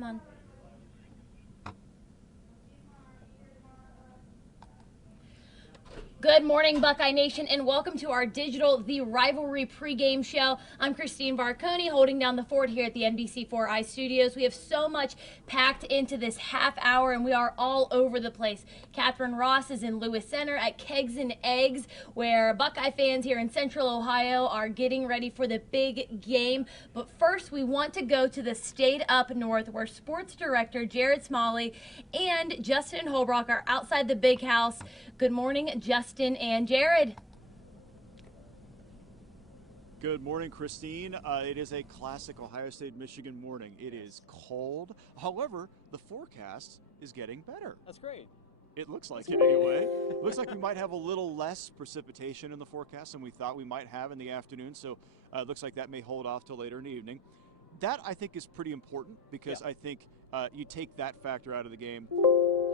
Come on. Good morning, Buckeye Nation, and welcome to our digital The Rivalry pregame show. I'm Christine Varconi, holding down the fort here at the NBC4i studios. We have so much packed into this half hour, and we are all over the place. Catherine Ross is in Lewis Center at Kegs and Eggs, where Buckeye fans here in Central Ohio are getting ready for the big game. But first, we want to go to the state up north, where Sports Director Jared Smalley and Justin Holbrook are outside the big house. Good morning, Justin and Jared. Good morning, Christine. It is a classic Ohio State-Michigan morning. It is cold. However, the forecast is getting better. That's great. It looks like it anyway. Looks like we might have a little less precipitation in the forecast than we thought we might have in the afternoon, so it looks like that may hold off till later in the evening. That, I think, is pretty important because I think you take that factor out of the game.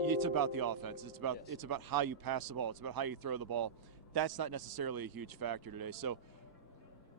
It's about the offense. It's about how you pass the ball. It's about how you throw the ball. That's not necessarily a huge factor today. So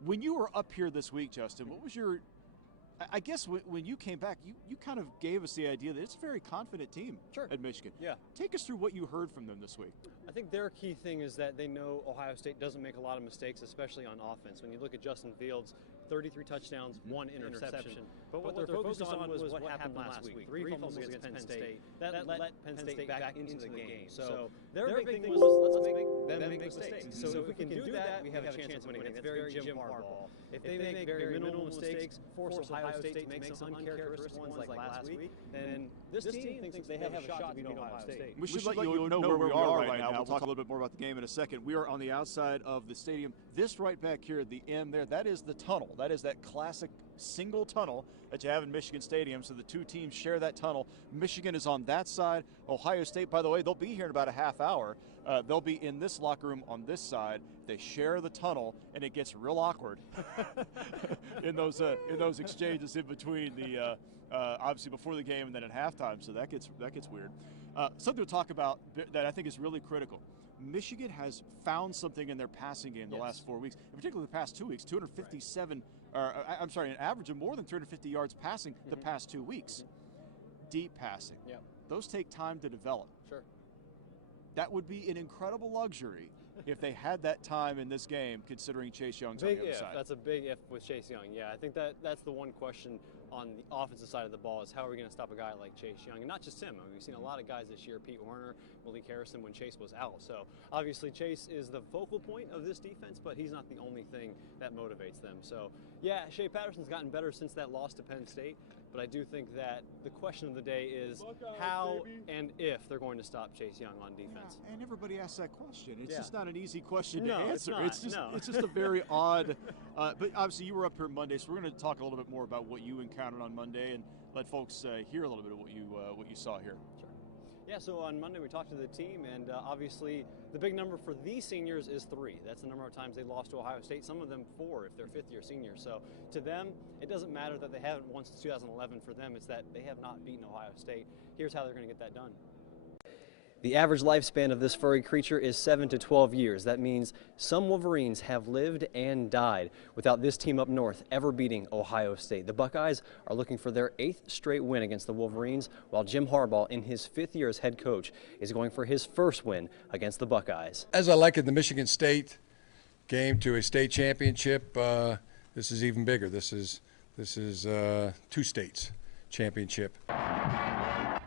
when you were up here this week, Justin, what was your – I guess when you came back, you kind of gave us the idea that it's a very confident team at Michigan. Yeah. Take us through what you heard from them this week. I think their key thing is that they know Ohio State doesn't make a lot of mistakes, especially on offense. When you look at Justin Fields, 33 touchdowns, 1 interception. But what they're focused on was what happened last week. 3 fumbles against Penn State. That let Penn State back into the game. So their big thing was let's make them make mistakes. So if we can do that, we have a chance of winning. It's very Jim Harbaugh. If they make very minimal mistakes, force Ohio State to make some uncharacteristic ones like last week, then this team thinks that they have a shot to beat Ohio State. We should let you know where we are right now. We'll talk a little bit more about the game in a second. We are on the outside of the stadium. This right back here at the end there, that is the tunnel. That is that classic single tunnel that you have in Michigan Stadium, so the two teams share that tunnel. Michigan is on that side. Ohio State, by the way, they'll be here in about a half hour. They'll be in this locker room on this side. They share the tunnel, and it gets real awkward in those exchanges in between the obviously before the game and then at halftime. So that gets weird. Something to talk about that I think is really critical. Michigan has found something in their passing game the last 4 weeks, in particular the past 2 weeks. 257, I'm sorry, an average of more than 350 yards passing the past 2 weeks. Deep passing. Yep. Those take time to develop. Sure. That would be an incredible luxury if they had that time in this game, considering Chase Young's on the other side. That's a big if with Chase Young. Yeah, I think that's the one question on the offensive side of the ball is how are we going to stop a guy like Chase Young? And not just him. I mean, we've seen a lot of guys this year, Pete Werner, Malik Harrison, when Chase was out. So obviously Chase is the focal point of this defense, but he's not the only thing that motivates them. So yeah, Shea Patterson's gotten better since that loss to Penn State. But I do think that the question of the day is how and if they're going to stop Chase Young on defense. Yeah, and everybody asks that question. It's just not an easy question to answer. It's not. It's just a very odd. But obviously, you were up here Monday, so we're going to talk a little bit more about what you encountered on Monday and let folks hear a little bit of what you saw here. Sure. Yeah, so on Monday we talked to the team, and obviously the big number for these seniors is 3. That's the number of times they lost to Ohio State, some of them 4 if they're fifth-year seniors. So to them, it doesn't matter that they haven't won since 2011. For them, it's that they have not beaten Ohio State. Here's how they're going to get that done. The average lifespan of this furry creature is 7 to 12 years. That means some Wolverines have lived and died without this team up north ever beating Ohio State. The Buckeyes are looking for their 8th straight win against the Wolverines, while Jim Harbaugh, in his 5th year as head coach, is going for his first win against the Buckeyes. As I liken the Michigan State game to a state championship, this is even bigger. This is 2 states championship.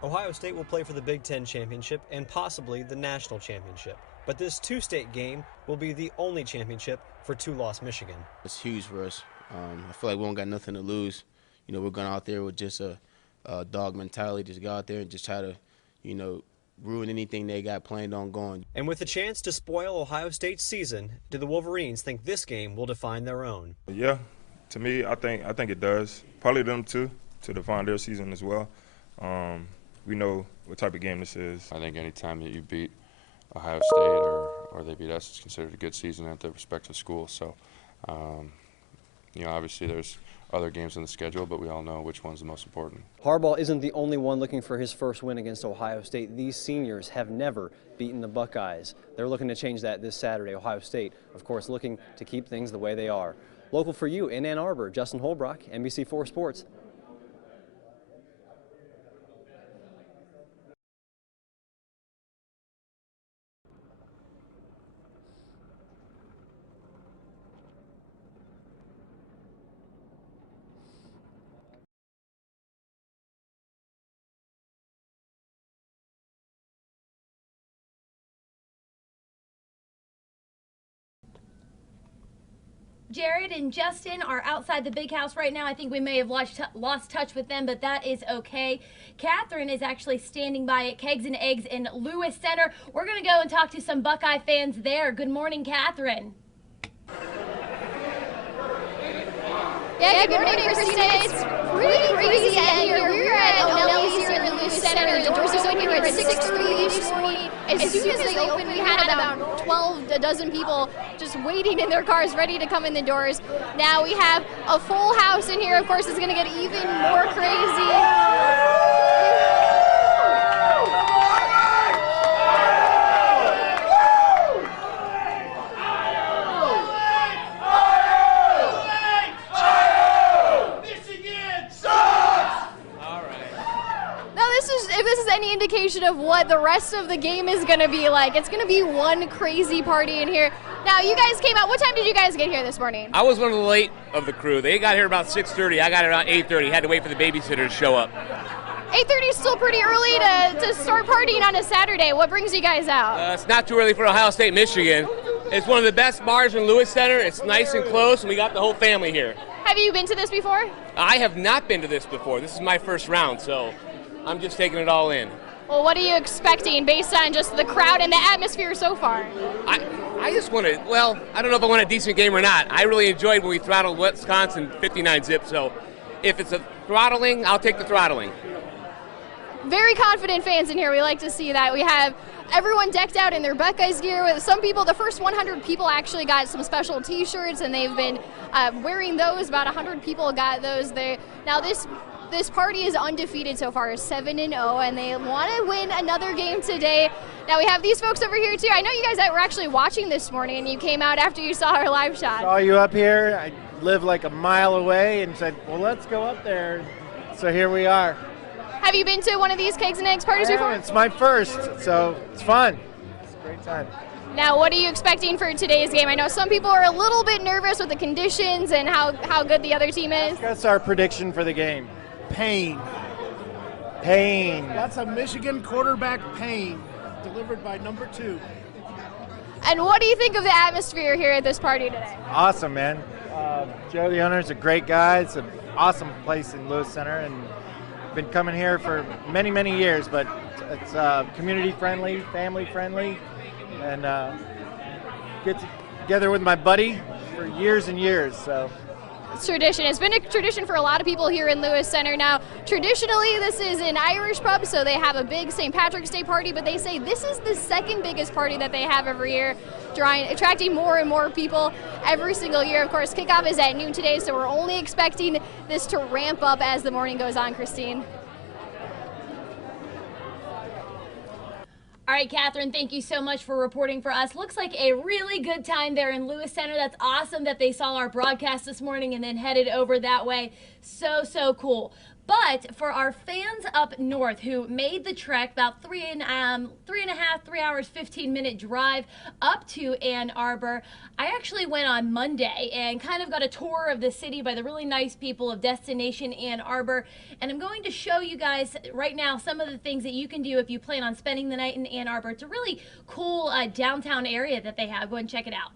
Ohio State will play for the Big Ten championship and possibly the national championship. But this 2-state game will be the only championship for 2-loss Michigan. It's huge for us. I feel like we don't got nothing to lose. You know, we're going out there with just a dog mentality, just go out there and just try to, you know, ruin anything they got planned on going. And with the chance to spoil Ohio State's season, do the Wolverines think this game will define their own? Yeah, to me, I think it does. Probably them too, to define their season as well. We know what type of game this is. I think any time that you beat Ohio State or they beat us, it's considered a good season at their respective schools. So, you know, obviously there's other games on the schedule, but we all know which one's the most important. Harbaugh isn't the only one looking for his first win against Ohio State. These seniors have never beaten the Buckeyes. They're looking to change that this Saturday. Ohio State, of course, looking to keep things the way they are. Local for you in Ann Arbor, Justin Holbrook, NBC4 Sports. Jared and Justin are outside the big house right now. I think we may have lost touch with them, but that is okay. Catherine is actually standing by at Kegs and Eggs in Lewis Center. We're going to go and talk to some Buckeye fans there. Good morning, Catherine. Yeah, good morning, Christina. It's pretty crazy out here. We're at O'Malley's here in Lewis Center. The doors open here at 6:30 this morning. As soon as they opened, we had about 12 dozen people just waiting in their cars, ready to come in the doors. Now we have a full house in here. Of course, it's going to get even more crazy. If this is any indication of what the rest of the game is going to be like, it's going to be one crazy party in here. Now, you guys came out. What time did you guys get here this morning? I was one of the late of the crew. They got here about 6:30. I got here around 8:30. Had to wait for the babysitter to show up. 8:30 is still pretty early to start partying on a Saturday. What brings you guys out? It's not too early for Ohio State, Michigan. It's one of the best bars in Lewis Center. It's nice and close, and we got the whole family here. Have you been to this before? I have not been to this before. This is my first round, so I'm just taking it all in. Well, what are you expecting based on just the crowd and the atmosphere so far? I just want to, well, I don't know if I want a decent game or not. I really enjoyed when we throttled Wisconsin 59 zip, so if it's a throttling, I'll take the throttling. Very confident fans in here. We like to see that. We have everyone decked out in their Buckeyes gear. With some people, the first 100 people actually got some special T-shirts, and they've been wearing those. About 100 people got those. Now this party is undefeated so far, 7-0, and they want to win another game today. Now we have these folks over here too. I know you guys that were actually watching this morning, and you came out after you saw our live shot. Saw you up here. I live like a mile away, and said, well, let's go up there. So here we are. Have you been to one of these Kegs and Eggs parties before? It's my first, so it's fun. It's a great time. Now, what are you expecting for today's game? I know some people are a little bit nervous with the conditions and how good the other team is. That's our prediction for the game. Pain. That's a Michigan quarterback pain, delivered by number 2. And what do you think of the atmosphere here at this party today? Awesome, man. Joe, the owner, is a great guy. It's an awesome place in Lewis Center, and been coming here for many, many years, but it's community friendly, family friendly, and get together with my buddy for years and years, so. It's tradition. It's been a tradition for a lot of people here in Lewis Center. Now, traditionally, this is an Irish pub, so they have a big St. Patrick's Day party, but they say this is the second biggest party that they have every year, attracting more and more people every single year. Of course, kickoff is at noon today, so we're only expecting this to ramp up as the morning goes on, Christine. All right, Catherine, thank you so much for reporting for us. Looks like a really good time there in Lewis Center. That's awesome that they saw our broadcast this morning and then headed over that way. So cool. But for our fans up north who made the trek, about 3 hours, 15-minute drive up to Ann Arbor, I actually went on Monday and kind of got a tour of the city by the really nice people of Destination Ann Arbor. And I'm going to show you guys right now some of the things that you can do if you plan on spending the night in Ann Arbor. It's a really cool downtown area that they have. Go ahead and check it out.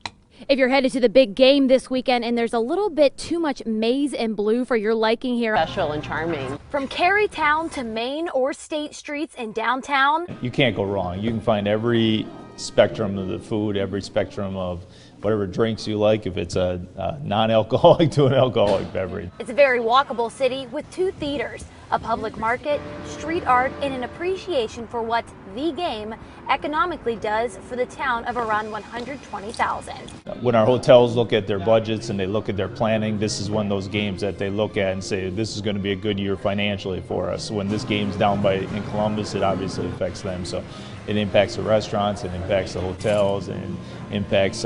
If you're headed to the big game this weekend and there's a little bit too much maize and blue for your liking here. Special and charming. From Carytown to Main or State Streets in downtown. You can't go wrong. You can find every spectrum of the food, every spectrum of whatever drinks you like, if it's a non-alcoholic to an alcoholic beverage. It's a very walkable city with 2 theaters, a public market, street art, and an appreciation for what the game economically does for the town of around 120,000. When our hotels look at their budgets and they look at their planning, this is one of those games that they look at and say, this is going to be a good year financially for us. When this game's down in Columbus, it obviously affects them. So it impacts the restaurants, it impacts the hotels, and impacts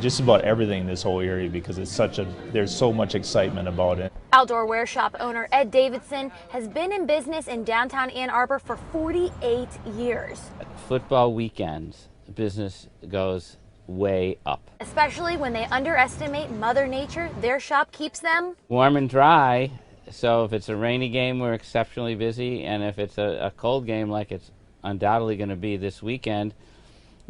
just about everything in this whole area because there's so much excitement about it. Outdoor wear shop owner Ed Davidson has been in business in downtown Ann Arbor for 48 years. Football weekends, business goes way up. Especially when they underestimate Mother Nature, their shop keeps them warm and dry, so if it's a rainy game, we're exceptionally busy, and if it's a cold game like it's undoubtedly going to be this weekend,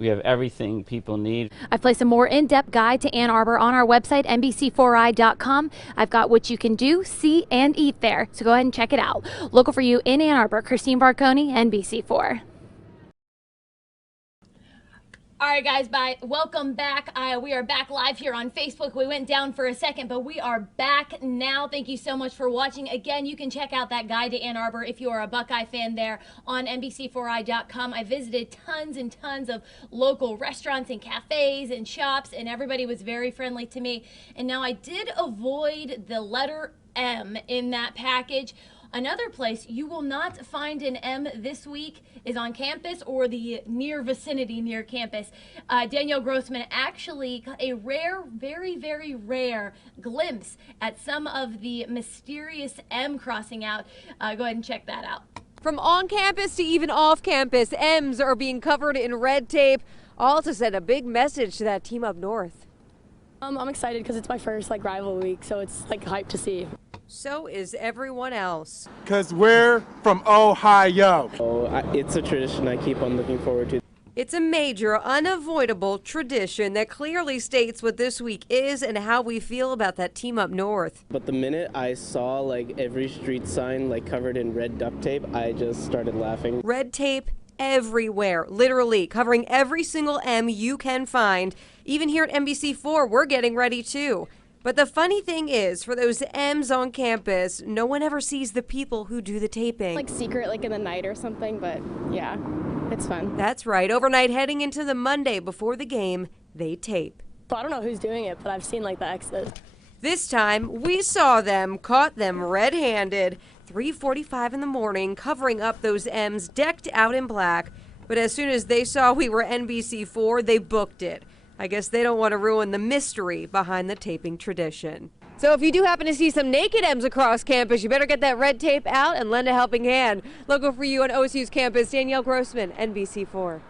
We have everything people need. I've placed a more in-depth guide to Ann Arbor on our website, NBC4i.com. I've got what you can do, see, and eat there, so go ahead and check it out. Local for you in Ann Arbor, Christine Barconi, NBC4. All right, guys, bye. Welcome back. We are back live here on Facebook. We went down for a second, but we are back now. Thank you so much for watching. Again, you can check out that guide to Ann Arbor if you are a Buckeye fan there on NBC4i.com. I visited tons and tons of local restaurants and cafes and shops, and everybody was very friendly to me. And now I did avoid the letter M in that package. Another place you will not find an M this week is on campus or the near vicinity near campus. Danielle Grossman actually got a rare, very, very rare glimpse at some of the mysterious M crossing out. Go ahead and check that out. From on campus to even off campus, M's are being covered in red tape, all to send a big message to that team up north. I'm excited because it's my first rivalry week, so it's hype to see. So is everyone else. Because we're from Ohio. It's a tradition I keep on looking forward to. It's a major, unavoidable tradition that clearly states what this week is and how we feel about that team up north. But the minute I saw every street sign covered in red duct tape, I just started laughing. Red tape everywhere, literally covering every single M you can find. Even here at NBC4, we're getting ready too. But the funny thing is, for those M's on campus, no one ever sees the people who do the taping. Secret, in the night or something, but yeah, it's fun. That's right. Overnight, heading into the Monday before the game, they tape. I don't know who's doing it, but I've seen the exit. This time, we saw them, caught them red-handed, 3:45 in the morning, covering up those M's decked out in black. But as soon as they saw we were NBC4, they booked it. I guess they don't want to ruin the mystery behind the taping tradition. So if you do happen to see some naked M's across campus, you better get that red tape out and lend a helping hand. Local for you on OSU's campus, Danielle Grossman, NBC4.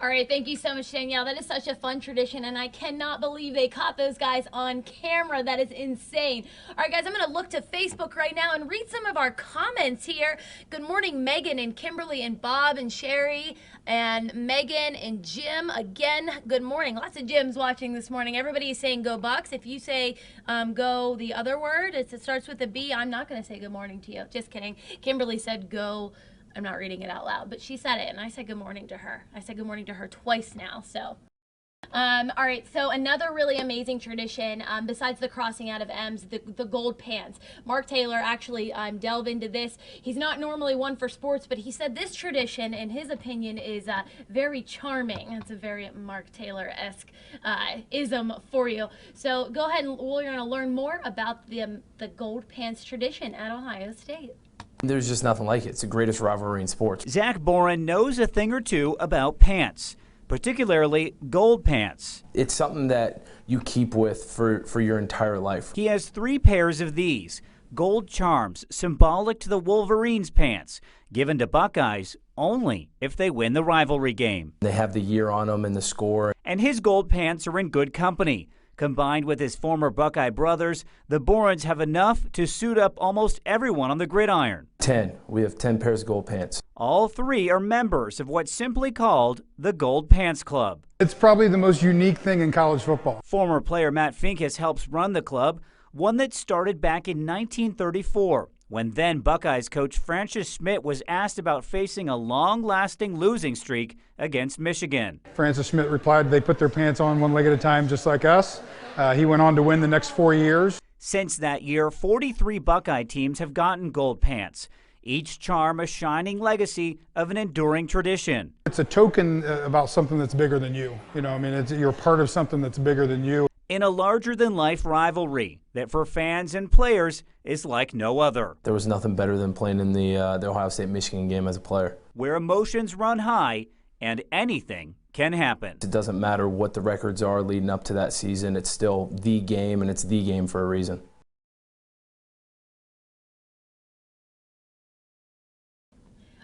All right, thank you so much, Danielle. That is such a fun tradition, and I cannot believe they caught those guys on camera. That is insane. All right, guys, I'm going to look to Facebook right now and read some of our comments here. Good morning, Megan and Kimberly and Bob and Sherry and Megan and Jim. Again, good morning. Lots of Jims watching this morning. Everybody is saying go Bucks. If you say go the other word, it starts with a B, I'm not going to say good morning to you. Just kidding. Kimberly said go. I'm not reading it out loud, but she said it, and I said good morning to her. I said good morning to her twice now, so. All right, so another really amazing tradition, besides the crossing out of M's, the gold pants. Mark Taylor actually delved into this. He's not normally one for sports, but he said this tradition, in his opinion, is very charming. That's a very Mark Taylor-esque ism for you. So go ahead, and we're going to learn more about the gold pants tradition at Ohio State. There's just nothing like it. It's the greatest rivalry in sports. Zach Boren knows a thing or two about pants, particularly gold pants. It's something that you keep with for your entire life. He has 3 pairs of these, gold charms, symbolic to the Wolverines pants, given to Buckeyes only if they win the rivalry game. They have the year on them and the score. And his gold pants are in good company. Combined with his former Buckeye brothers, the Borens have enough to suit up almost everyone on the gridiron. 10. We have 10 pairs of gold pants. All 3 are members of what's simply called the Gold Pants Club. It's probably the most unique thing in college football. Former player Matt Finkus helps run the club, one that started back in 1934. When then Buckeyes coach Francis Schmidt was asked about facing a long-lasting losing streak against Michigan. Francis Schmidt replied, they put their pants on one leg at a time just like us. He went on to win the next 4 years. Since that year, 43 Buckeye teams have gotten gold pants, each charm a shining legacy of an enduring tradition. It's a token about something that's bigger than you. You're part of something that's bigger than you. In a larger-than-life rivalry that for fans and players is like no other. There was nothing better than playing in the Ohio State-Michigan game as a player. Where emotions run high and anything can happen. It doesn't matter what the records are leading up to that season. It's still the game, and it's the game for a reason.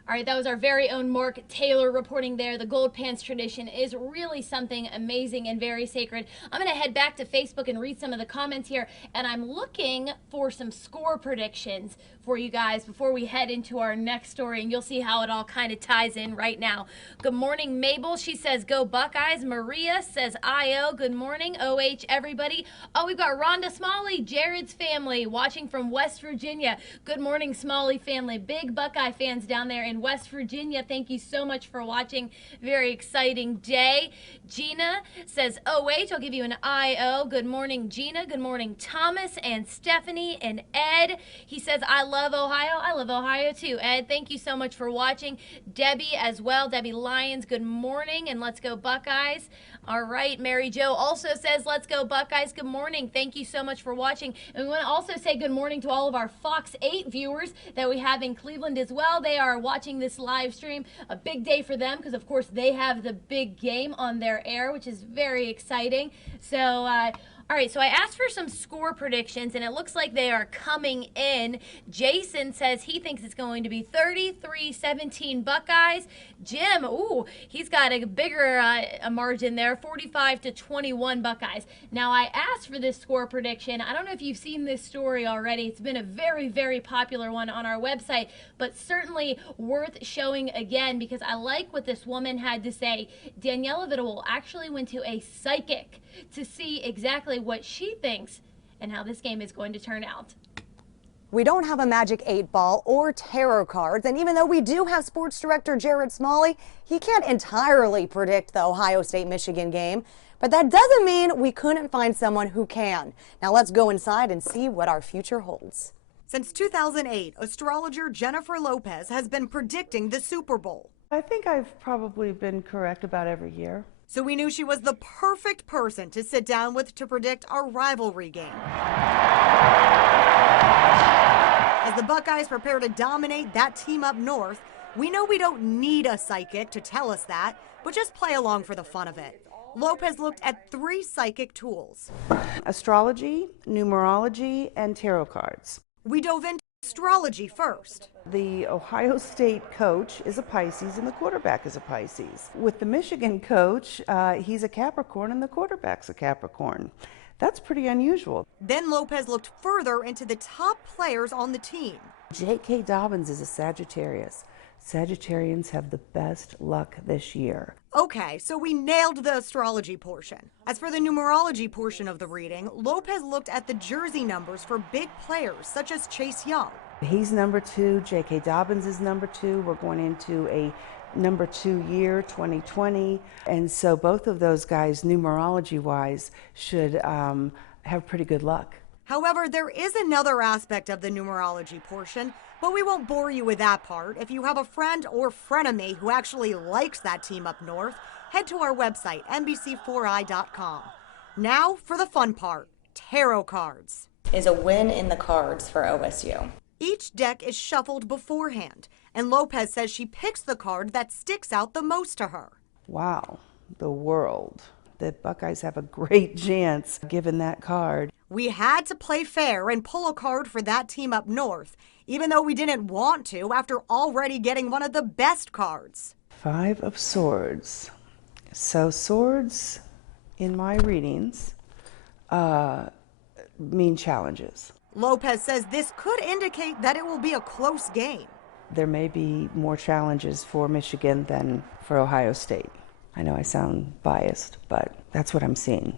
All right, that was our very own Mark Taylor reporting there. The Gold Pants tradition is really something amazing and very sacred. I'm going to head back to Facebook and read some of the comments here, and I'm looking for some score predictions for you guys before we head into our next story, and you'll see how it all kind of ties in right now. Good morning, Mabel. She says, go Buckeyes. Maria says, IO. Good morning, OH, everybody. Oh, we've got Rhonda Smalley, Jared's family, watching from West Virginia. Good morning, Smalley family. Big Buckeye fans down there in West Virginia. Thank you so much for watching. Very exciting day. Gina says, OH, I'll give you an IO. Good morning, Gina. Good morning, Thomas and Stephanie and Ed. He says, I love Ohio. I love Ohio too, Ed. Thank you so much for watching. Debbie as well. Debbie Lyons, good morning, and let's go Buckeyes. All right, Mary Jo also says, let's go Buckeyes. Good morning. Thank you so much for watching. And we want to also say good morning to all of our Fox 8 viewers that we have in Cleveland as well. They are watching this live stream. A big day for them because, of course, they have the big game on their air, which is very exciting. So, all right, so I asked for some score predictions, and it looks like they are coming in. Jason says he thinks it's going to be 33-17 Buckeyes. Jim, ooh, he's got a bigger a margin there, 45-21 Buckeyes. Now, I asked for this score prediction. I don't know if you've seen this story already. It's been a very, very popular one on our website, but certainly worth showing again because I like what this woman had to say. Daniela Vidal actually went to a psychic to see exactly what she thinks and how this game is going to turn out. We don't have a magic 8-ball or tarot cards, and even though we do have sports director Jared Smalley, he can't entirely predict the Ohio State-Michigan game. But that doesn't mean we couldn't find someone who can. Now let's go inside and see what our future holds. Since 2008, astrologer Jennifer Lopez has been predicting the Super Bowl. I think I've probably been correct about every year. So we knew she was the perfect person to sit down with to predict our rivalry game. As the Buckeyes prepare to dominate that team up north, we know we don't need a psychic to tell us that, but just play along for the fun of it. Lopez looked at 3 psychic tools: Astrology, numerology, and tarot cards. We dove into astrology first. The Ohio State coach is a Pisces and the quarterback is a Pisces. With the Michigan coach, he's a Capricorn and the quarterback's a Capricorn. That's pretty unusual. Then Lopez looked further into the top players on the team. J.K. Dobbins is a Sagittarius. Sagittarians have the best luck this year. Okay, so we nailed the astrology portion. As for the numerology portion of the reading, Lopez looked at the jersey numbers for big players such as Chase Young. He's number 2. J.K. Dobbins is number 2. We're going into a number 2 year, 2020. And so both of those guys, numerology-wise, should have pretty good luck. However, there is another aspect of the numerology portion, but we won't bore you with that part. If you have a friend or frenemy who actually likes that team up north, head to our website, NBC4i.com. Now for the fun part, tarot cards. Is a win in the cards for OSU. Each deck is shuffled beforehand, and Lopez says she picks the card that sticks out the most to her. Wow, the world. The Buckeyes have a great chance given that card. We had to play fair and pull a card for that team up north, even though we didn't want to after already getting one of the best cards. 5 of Swords. So swords, in my readings, mean challenges. Lopez says this could indicate that it will be a close game. There may be more challenges for Michigan than for Ohio State. I know I sound biased, but that's what I'm seeing.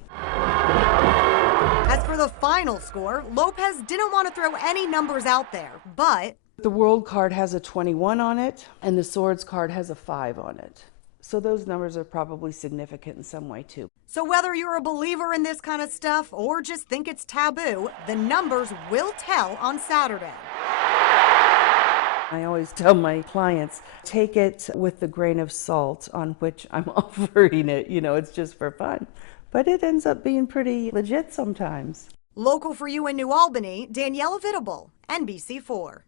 As for the final score, Lopez didn't want to throw any numbers out there, but the World card has a 21 on it, and the Swords card has a 5 on it. So those numbers are probably significant in some way, too. So whether you're a believer in this kind of stuff or just think it's taboo, the numbers will tell on Saturday. I always tell my clients, take it with the grain of salt on which I'm offering it. You know, it's just for fun. But it ends up being pretty legit sometimes. Local for you in New Albany, Daniela Vidal, NBC4.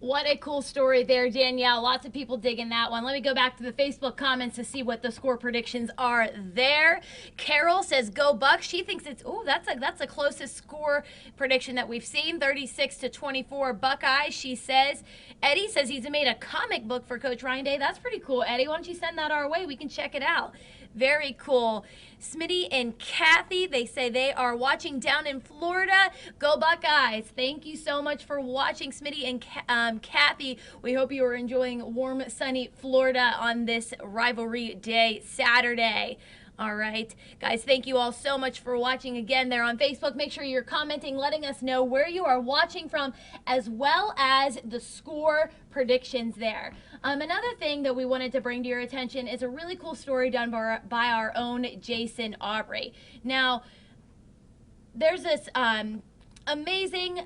What a cool story there, Danielle. Lots of people digging that one. Let me go back to the Facebook comments to see what the score predictions are there. Carol says, go Bucks. She thinks it's, that's the closest score prediction that we've seen, 36-24 Buckeyes. She says, Eddie says he's made a comic book for Coach Ryan Day. That's pretty cool, Eddie. Why don't you send that our way? We can check it out. Very cool. Smitty and Kathy, they say they are watching down in Florida. Go Buckeyes. Thank you so much for watching, Smitty and Kathy. We hope you are enjoying warm, sunny Florida on this Rivalry Day, Saturday. All right, guys, thank you all so much for watching again there on Facebook. Make sure you're commenting, letting us know where you are watching from, as well as the score predictions there. Another thing that we wanted to bring to your attention is a really cool story done by our own Jason Aubrey. Now, there's this amazing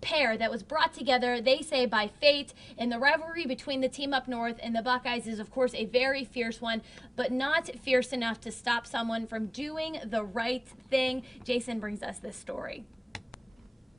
pair that was brought together, they say, by fate, and the rivalry between the team up north and the Buckeyes is, of course, a very fierce one, but not fierce enough to stop someone from doing the right thing. Jason brings us this story.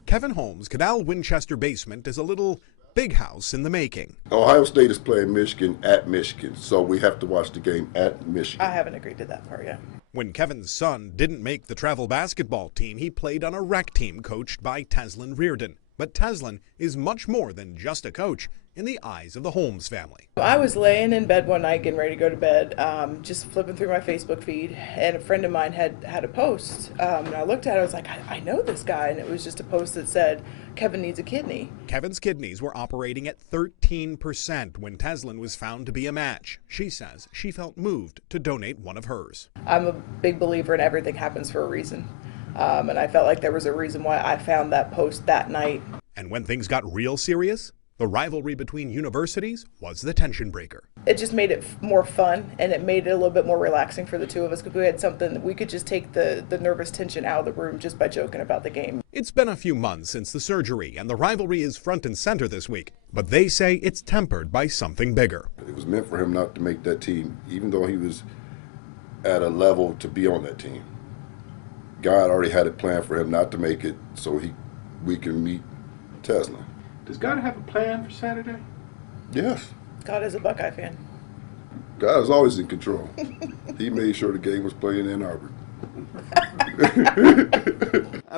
Kevin Holmes' Canal Winchester basement is a little big house in the making. Ohio State is playing Michigan at Michigan, so we have to watch the game at Michigan. I haven't agreed to that part yet. When Kevin's son didn't make the travel basketball team, he played on a rec team coached by Teslin Reardon. But Teslin is much more than just a coach in the eyes of the Holmes family. I was laying in bed one night getting ready to go to bed, just flipping through my Facebook feed, and a friend of mine had a post. And I looked at it, I was like, I know this guy, and it was just a post that said, Kevin needs a kidney. Kevin's kidneys were operating at 13% when Teslin was found to be a match. She says she felt moved to donate one of hers. I'm a big believer in everything happens for a reason. And I felt like there was a reason why I found that post that night. And when things got real serious, the rivalry between universities was the tension breaker. It just made it more fun, and it made it a little bit more relaxing for the two of us, because we had something that we could just take the nervous tension out of the room just by joking about the game. It's been a few months since the surgery, and the rivalry is front and center this week. But they say it's tempered by something bigger. It was meant for him not to make that team, even though he was at a level to be on that team. God already had it planned for him not to make it so we can meet Tesla. Does God have a plan for Saturday? Yes. God is a Buckeye fan. God is always in control. He made sure the game was played in Ann Arbor.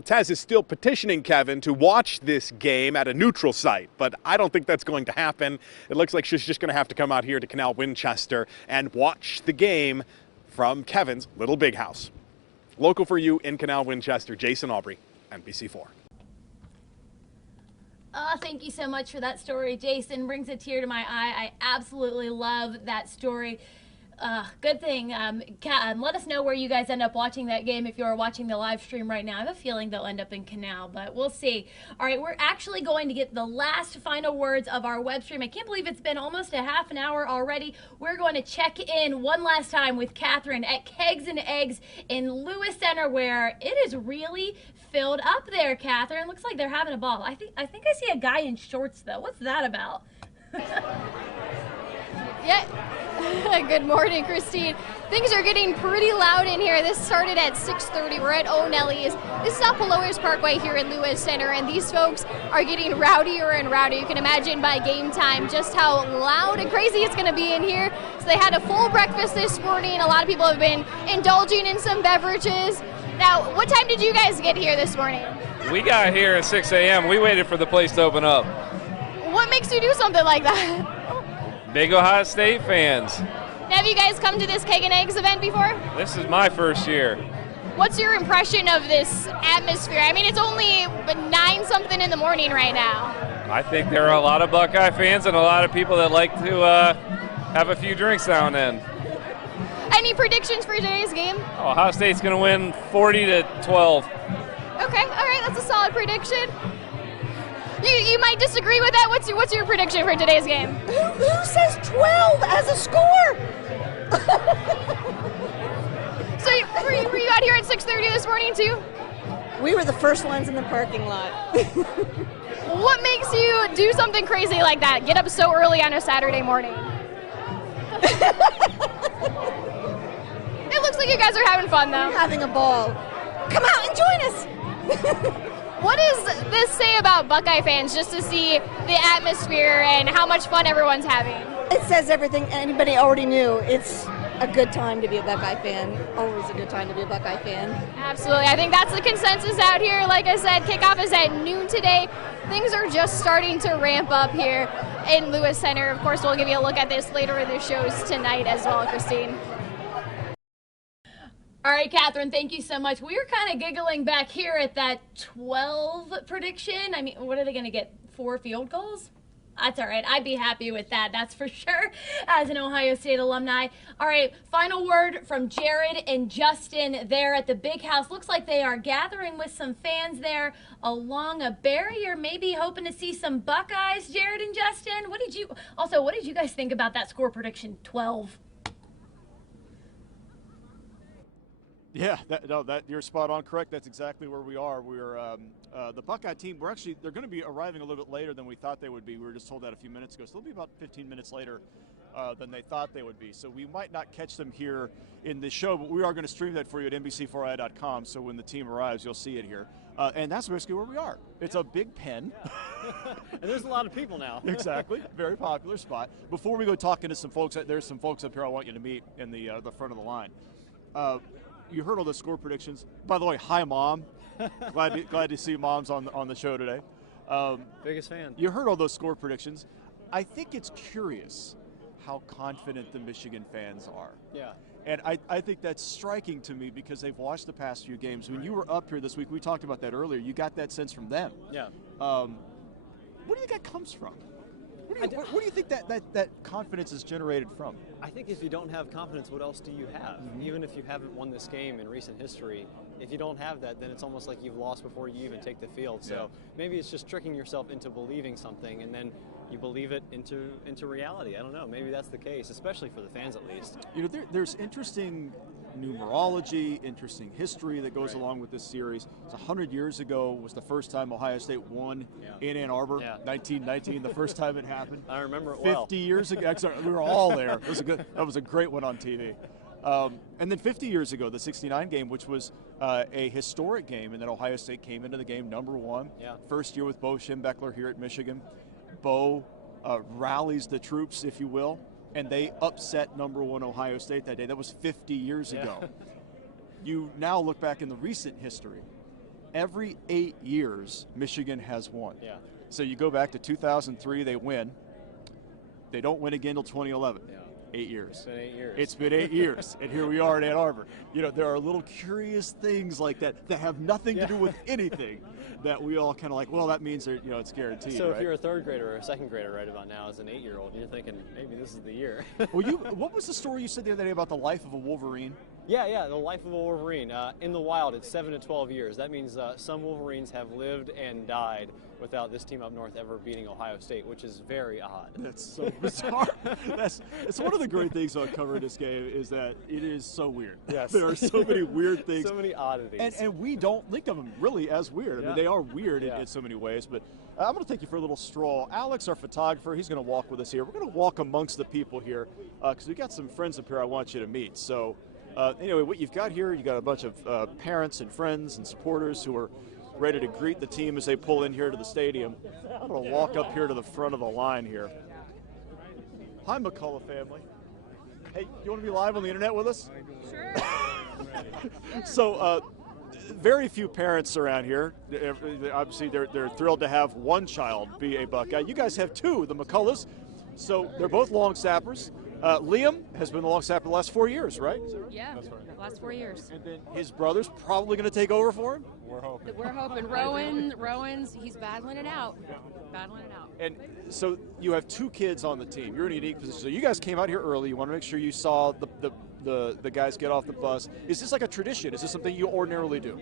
Taz is still petitioning Kevin to watch this game at a neutral site, but I don't think that's going to happen. It looks like she's just going to have to come out here to Canal Winchester and watch the game from Kevin's little big house. Local for you in Canal Winchester, Jason Aubrey, NBC4. Thank you so much for that story, Jason. Brings a tear to my eye. I absolutely love that story. Good thing. Let us know where you guys end up watching that game if you are watching the live stream right now. I have a feeling they'll end up in Canal, but we'll see. All right, we're actually going to get the last final words of our web stream. I can't believe it's been almost a half an hour already. We're going to check in one last time with Catherine at Kegs and Eggs in Lewis Center, where it is really filled up there, Catherine. Looks like they're having a ball. I think I see a guy in shorts, though. What's that about? Yeah. Good morning, Christine. Things are getting pretty loud in here. This started at 6:30. We're at O'Nelly's. This is off Pelowers Parkway here in Lewis Center, and these folks are getting rowdier and rowdier. You can imagine by game time just how loud and crazy it's going to be in here. So they had a full breakfast this morning. A lot of people have been indulging in some beverages. Now, what time did you guys get here this morning? We got here at 6 a.m. We waited for the place to open up. What makes you do something like that? Big Ohio State fans. Now, have you guys come to this Keg and Eggs event before? This is my first year. What's your impression of this atmosphere? I mean, it's only 9-something in the morning right now. I think there are a lot of Buckeye fans and a lot of people that like to have a few drinks now and then. Any predictions for today's game? Ohio State's going to win 40-12. Okay, all right, that's a solid prediction. You might disagree with that. What's your prediction for today's game? Who says 12 as a score? So were you out here at 6:30 this morning too? We were the first ones in the parking lot. What makes you do something crazy like that? Get up so early on a Saturday morning. It looks like you guys are having fun though. We're having a ball. Come out and join us. What does this say about Buckeye fans just to see the atmosphere and how much fun everyone's having? It says everything anybody already knew. It's a good time to be a Buckeye fan. Always a good time to be a Buckeye fan. Absolutely. I think that's the consensus out here. Like I said, kickoff is at noon today. Things are just starting to ramp up here in Lewis Center. Of course, we'll give you a look at this later in the shows tonight as well, Christine. All right, Catherine, thank you so much. We were kind of giggling back here at that 12 prediction. I mean, what are they going to get? 4 field goals? That's all right. I'd be happy with that. That's for sure as an Ohio State alumni. All right, final word from Jared and Justin there at the Big House. Looks like they are gathering with some fans there along a barrier, maybe hoping to see some Buckeyes. Jared and Justin, what did you guys think about that score prediction 12? Yeah, you're spot on correct. That's exactly where we are. We're the Buckeye team. They're going to be arriving a little bit later than we thought they would be. We were just told that a few minutes ago. So they'll be about 15 minutes later than they thought they would be. So we might not catch them here in the show, but we are going to stream that for you at NBC4i.com. So when the team arrives, you'll see it here. And that's basically where we are. It's a big pen. And there's a lot of people now. Exactly. Very popular spot. Before we go talking to some folks, there's some folks up here I want you to meet in the front of the line. You heard all the score predictions. By the way, hi, Mom. glad to see Mom's on the show today. Biggest fan. You heard all those score predictions. I think it's curious how confident the Michigan fans are. Yeah. And I think that's striking to me because they've watched the past few games. When you were up here this week, we talked about that earlier. You got that sense from them. Yeah. Where do you think that comes from? Where do you think that confidence is generated from? I think if you don't have confidence, what else do you have? Mm-hmm. Even if you haven't won this game in recent history, if you don't have that, then it's almost like you've lost before you even take the field. So maybe it's just tricking yourself into believing something, and then you believe it into reality. I don't know. Maybe that's the case, especially for the fans at least. You know, there's interesting numerology, interesting history that goes along with this series. It's 100 years ago was the first time Ohio State won in Ann Arbor, 1919, the first time it happened. I remember it 50 years ago, we were all there. That was a great one on TV. And then 50 years ago, the 69 game, which was a historic game, and then Ohio State came into the game #1. First year with Bo Schembechler here at Michigan. Bo rallies the troops, if you will, and they upset #1 Ohio State that day. That was 50 years ago. You now look back in the recent history. Every 8 years, Michigan has won. So you go back to 2003, they win. They don't win again until 2011. 8 years. It's been 8 years. It's been 8 years, and here we are in Ann Arbor. You know, there are little curious things like that have nothing to do with anything that we all kind of like, well, that means it's guaranteed. So right? if you're a third grader or a second grader right about now as an 8-year-old, you're thinking maybe this is the year. Well, what was the story you said the other day about the life of a Wolverine? Yeah, the life of a Wolverine. In the wild, it's 7 to 12 years. That means some Wolverines have lived and died without this team up north ever beating Ohio State, which is very odd. That's so bizarre. It's one of the great things about covering this game is that it is so weird. Yes. There are so many weird things. So many oddities. And we don't think of them really as weird. I mean, they are weird in so many ways, but I'm going to take you for a little stroll. Alex, our photographer, he's going to walk with us here. We're going to walk amongst the people here because we got some friends up here I want you to meet. So anyway, what you've got here, you got a bunch of parents and friends and supporters who are ready to greet the team as they pull in here to the stadium. I'm going to walk up here to the front of the line here. Hi, McCullough family. Hey, you want to be live on the internet with us? Sure. So, very few parents around here. Obviously, they're thrilled to have one child be a Buckeye. You guys have 2, the McCulloughs. So they're both long snappers. Liam has been the long snapper the last 4 years, right? Yeah, last 4 years. And then his brother's probably going to take over for him? We're hoping. We're hoping. Rowan's, he's battling it out. Battling it out. And so you have 2 kids on the team. You're in a unique position. So you guys came out here early. You want to make sure you saw the guys get off the bus. Is this like a tradition? Is this something you ordinarily do?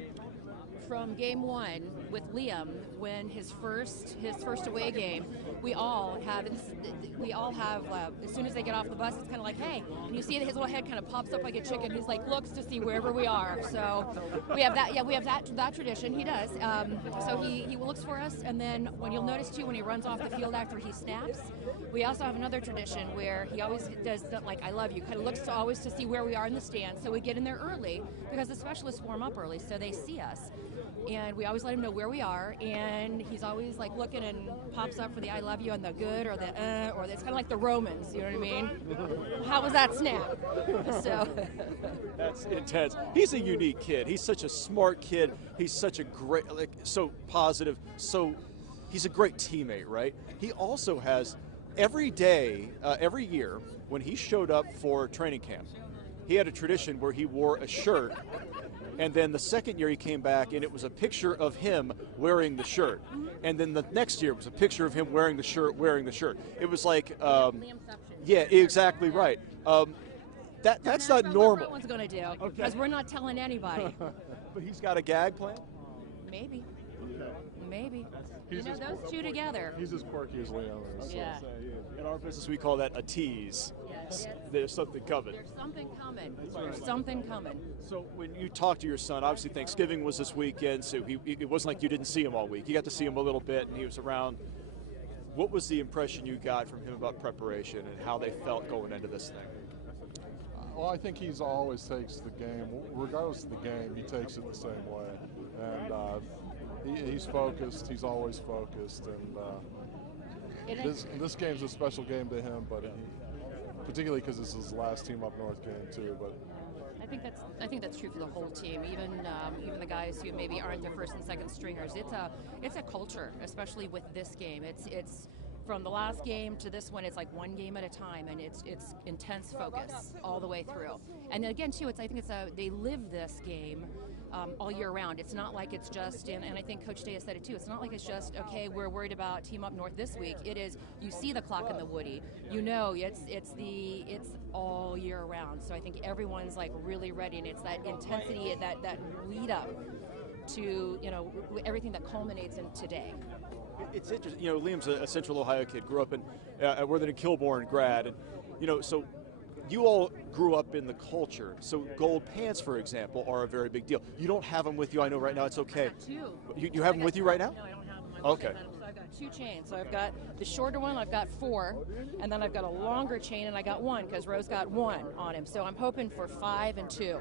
From game 1 with Liam, when his first away game, we all have as soon as they get off the bus, it's kind of like, hey, and you see that his little head kind of pops up like a chicken. He's like, looks to see wherever we are. So we have that. Yeah, we have that tradition. He does. So he looks for us, and then when you'll notice too, when he runs off the field after he snaps, we also have another tradition where he always does that, like I love you, kind of looks always to see where we are in the stand. So we get in there early because the specialists warm up early, so they see us. and we always let him know where we are, and he's always like looking and pops up for the I love you and the good or the or it's kind of like the Romans, you know what I mean? How was that snap? So That's intense. He's a unique kid. He's such a smart kid. He's such a great, so positive. So he's a great teammate, right? He also has every day, every year, when he showed up for training camp, he had a tradition where he wore a shirt. And then the second year he came back, and it was a picture of him wearing the shirt. And then the next year was a picture of him wearing the shirt. It was like, yeah, exactly right. That's not normal. What one's going to do, because we're not telling anybody. But he's got a gag plan? Maybe. Maybe. You know, those two together. He's as quirky as Leo is. Yeah. In our business, we call that a tease. Yes. There's something coming. There's something coming. There's something coming. So when you talk to your son, obviously Thanksgiving was this weekend, so it wasn't like you didn't see him all week. You got to see him a little bit, and he was around. What was the impression you got from him about preparation and how they felt going into this thing? Well, I think he's always takes the game, regardless of the game, he takes it the same way. And he's focused, he's always focused, and this game's a special game to him, but particularly because it's his last team up north game too. But I think that's true for the whole team, even the guys who maybe aren't their first and second stringers. It's a culture, especially with this game. It's from the last game to this one, it's like one game at a time, and it's intense focus all the way through. And then again, too, they live this game all year round. It's not like it's just, and I think Coach Day has said it too, it's not like it's just, okay, we're worried about Team Up North this week. It is, you see the clock in the Woody, you know, it's all year round. So I think everyone's like really ready, and it's that intensity, that lead up to, you know, everything that culminates in today. It's interesting, you know, Liam's a Central Ohio kid, grew up in Worthington Kilbourne grad, and, you know, so you all grew up in the culture. So gold pants, for example, are a very big deal. You don't have them with you, I know right now, it's okay. I got two. You have them with you right now? No, I don't have them. Okay. So I've got two chains. So I've got the shorter one, I've got 4, and then I've got a longer chain, and I got 1 because Rose got 1 on him. So I'm hoping for 5 and 2.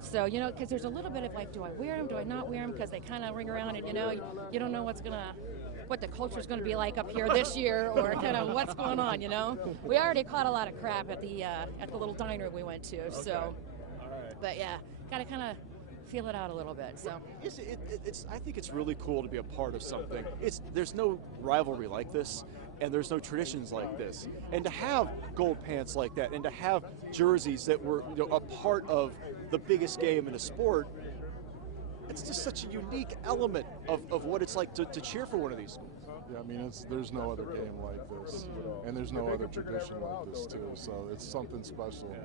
So, you know, because there's a little bit of like, do I wear them, do I not wear them? Because they kind of ring around, and, you know, you don't know what the culture's going to be like up here this year, or kind of what's going on, you know? We already caught a lot of crap at the little diner we went to, so. All right. But yeah, got to kind of feel it out a little bit, so. I think it's really cool to be a part of something. There's no rivalry like this, and there's no traditions like this. And to have gold pants like that, and to have jerseys that were, you know, a part of the biggest game in the sport, it's just such a unique element of what it's like to cheer for one of these schools. Yeah, I mean, there's no other game like this, and there's no other tradition like this too. So it's something special.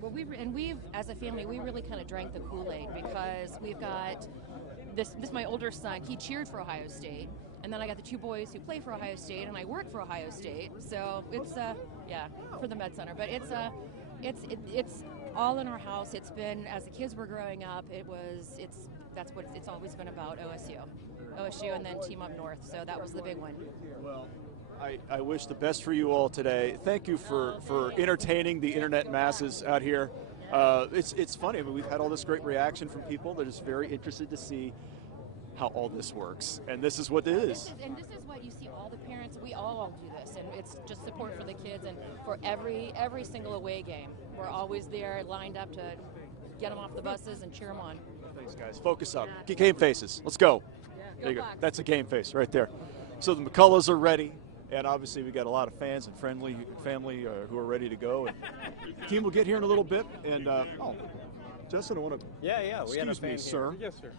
Well, we've as a family, we really kind of drank the Kool-Aid, because we've got this my older son. He cheered for Ohio State, and then I got the 2 boys who play for Ohio State, and I work for Ohio State. So it's for the Med Center, but it's all in our house. It's been, as the kids were growing up, that's what it's always been about, OSU, and then Team Up North. So that was the big one. Well, I wish the best for you all today. Thank you for entertaining the internet masses out here. It's funny. I mean, we've had all this great reaction from people. They're just very interested to see how all this works, and this is what it is. This is what you see. All the parents, we all do this, and it's just support for the kids, and for every single away game, we're always there, lined up to get them off the buses and cheer them on. Thanks, guys. Focus up. Get game faces. Let's go. There you go. That's a game face right there. So the McCulloughs are ready, and obviously we got a lot of fans and family who are ready to go. And team will get here in a little bit. And Justin, I want to. Yeah. We had a excuse me, fan sir. here. Yes, sir.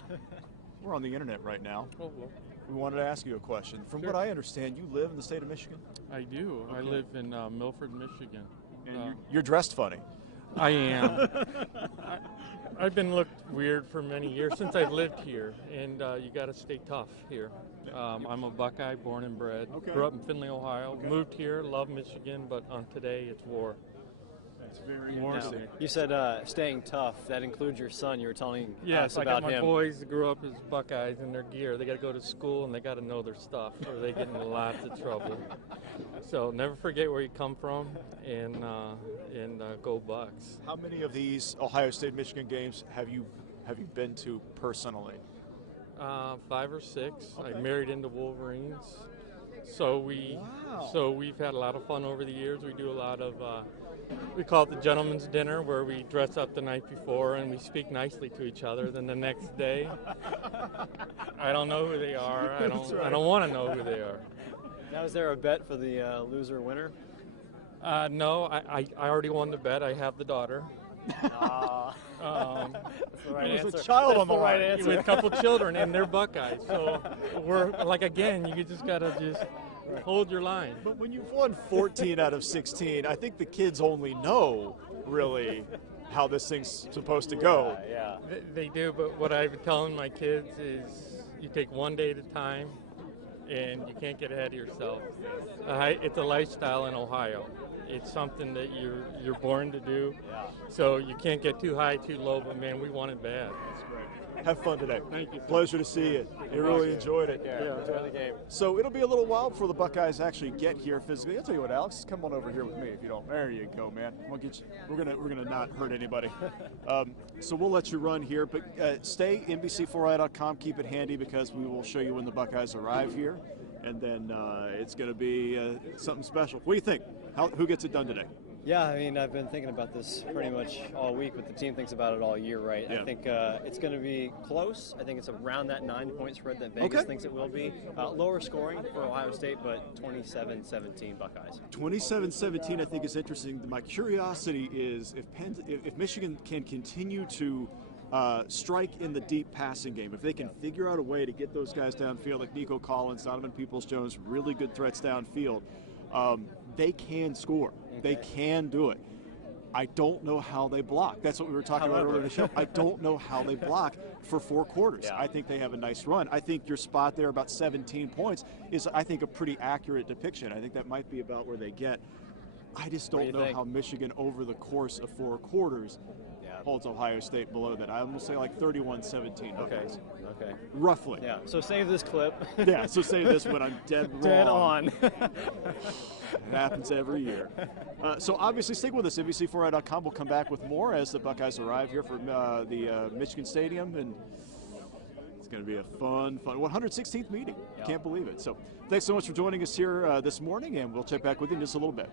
We're on the internet right now. Oh, well. We wanted to ask you a question. From Sure. what I understand, you live in the state of Michigan? I do. Okay. I live in Milford, Michigan. And you're dressed funny. I am. I've been looked weird for many years since I've lived here, and you got to stay tough here. I'm a Buckeye, born and bred. Okay. Grew up in Findlay, Ohio. Okay. Moved here, love Michigan, but on today it's war. It's very War. interesting. You said staying tough. That includes your son. You were telling Yes, us I about got my him. boys that grew up as Buckeyes in their gear. They got to go to school and they got to know their stuff, or they get in lots of trouble. So never forget where you come from, and go Bucks. How many of these Ohio State Michigan games have you been to personally? 5 or 6. I married into Wolverines. So we've had a lot of fun over the years. We do a lot of we call it the gentleman's dinner, where we dress up the night before and we speak nicely to each other. Then the next day, I don't know who they are. I don't want to know who they are. Now, is there a bet for the loser winner? No, I already won the bet. I have the daughter. That's the right There's answer. a child That's on the the right line. answer. With a couple children, and they're Buckeyes. So we're like, again, you just gotta hold your line. But when you've won 14 out of 16, I think the kids only know really how this thing's supposed to go. Yeah. They do, but what I've been telling my kids is you take one day at a time, and you can't get ahead of yourself. It's a lifestyle in Ohio. It's something that you're born to do. So you can't get too high, too low, but man, we want it bad. That's great. Have fun today. Thank you. Pleasure to see you. I really enjoyed it. Yeah, enjoy the game. So it'll be a little while before the Buckeyes actually get here physically. I'll tell you what, Alex, come on over here with me if you don't. There you go, man. We'll get you. We're gonna not hurt anybody. So we'll let you run here, but stay NBC4i.com. Keep it handy because we will show you when the Buckeyes arrive here, and then it's going to be something special. What do you think? Who gets it done today? Yeah, I mean, I've been thinking about this pretty much all week, but the team thinks about it all year, right? Yeah. I think it's going to be close. I think it's around that 9-point spread that Vegas thinks it will be. Lower scoring for Ohio State, but 27-17 Buckeyes. 27-17, I think, is interesting. My curiosity is if Michigan can continue to strike in the deep passing game, if they can figure out a way to get those guys downfield, like Nico Collins, Donovan Peoples-Jones, really good threats downfield, they can score. They can do it. I don't know how they block. That's what we were talking about earlier in the show. I don't know how they block for 4 quarters. Yeah. I think they have a nice run. I think your spot there, about 17 points, is, I think, a pretty accurate depiction. I think that might be about where they get. I just don't know how Michigan, over the course of 4 quarters, holds Ohio State below that. I'm going to say like 31-17. Okay. Roughly. Yeah, so save this clip. Yeah, so save this when I'm dead wrong. Dead on. It happens every year. So obviously stick with us. NBC4i.com will come back with more as the Buckeyes arrive here for the Michigan Stadium, and it's going to be a fun 116th meeting. Can't believe it. So thanks so much for joining us here this morning, and we'll check back with you in just a little bit.